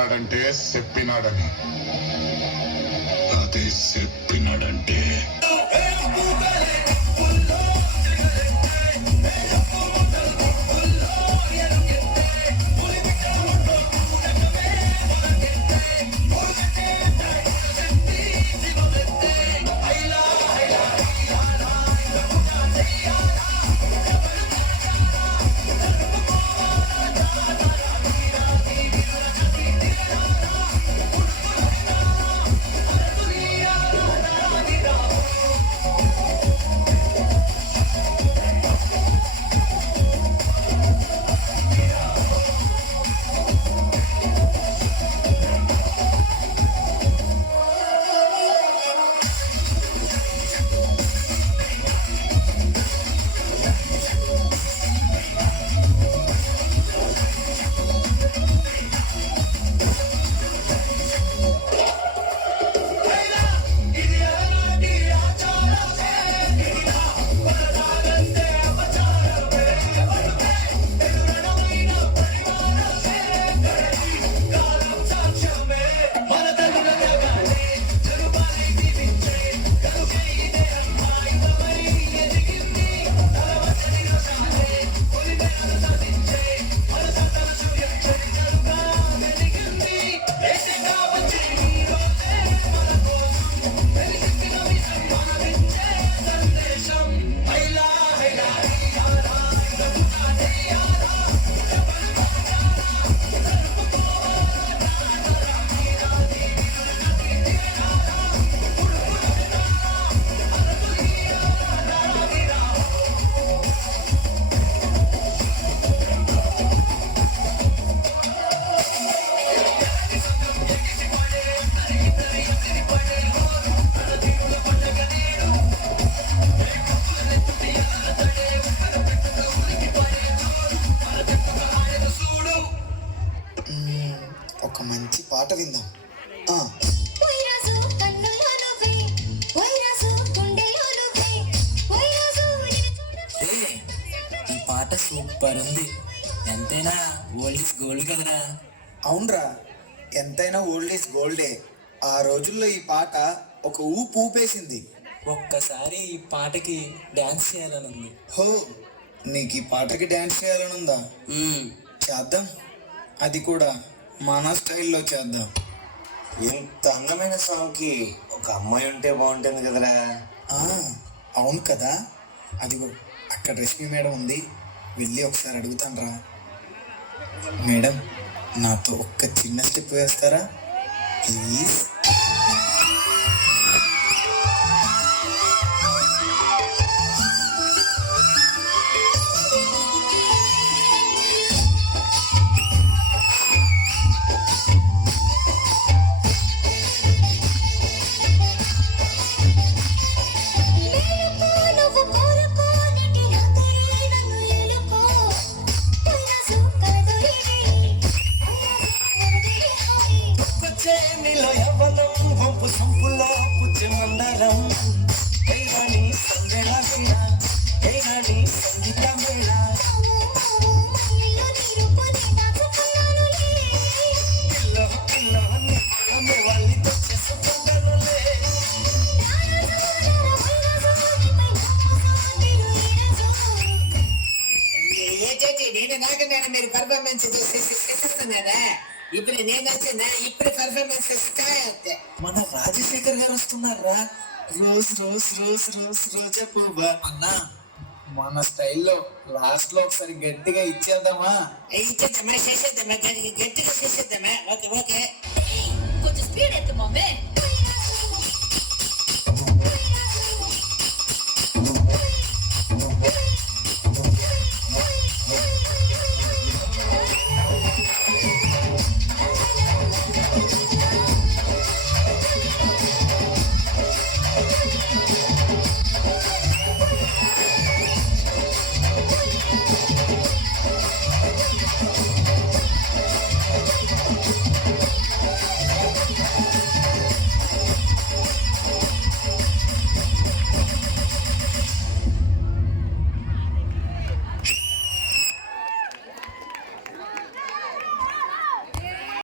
చెప్పినాడంటే చెప్పినాడని, అదే చెప్పినాడంటే ఒక మంచి పాట విందాం. ఈ పాట సూపర్ ఉంది. ఎంతైనా ఓల్డ్ ఇస్ గోల్డ్ కదరా. అవునరా, ఎంతైనా ఓల్డ్ ఈజ్ గోల్డే. ఆ రోజుల్లో ఈ పాట ఒక ఊపు ఊపేసింది. ఒక్కసారి ఈ పాటకి డాన్స్ చేయాలని ఉంది. హో, నీకు ఈ పాటకి డాన్స్ చేయాలని ఉందా? చేద్దాం, అది కూడా మన స్టైల్లో చేద్దాం. ఇంత అందమైన సాంగ్కి ఒక అమ్మాయి ఉంటే బాగుంటుంది కదరా. అవును కదా, అదిగో అక్కడ రష్మి మేడం ఉంది, వెళ్ళి ఒకసారి అడుగుతాను రా. మేడం, నాతో ఒక్క చిన్న స్టెప్ వేస్తారా ప్లీజ్? మీరు పర్ఫార్మెన్స్ చేసేస్తున్నారా? ఇప్పుడు నేను వచ్చిందా? ఇప్పుడు పర్ఫార్మెన్స్ మన రాజశేఖర్ గారు వస్తున్నారా? రోజ్ రోజ్ రోజ్ రోజ్ రోజా పువ్వా అన్నా, మన స్టైల్లో లాస్ట్ లో ఒకసారి గట్టిగా ఇచ్చేద్దామా? ఇచ్చేద్దామా, చేసేద్దామా, గట్టిగా చేసేద్దామా. Okay okay.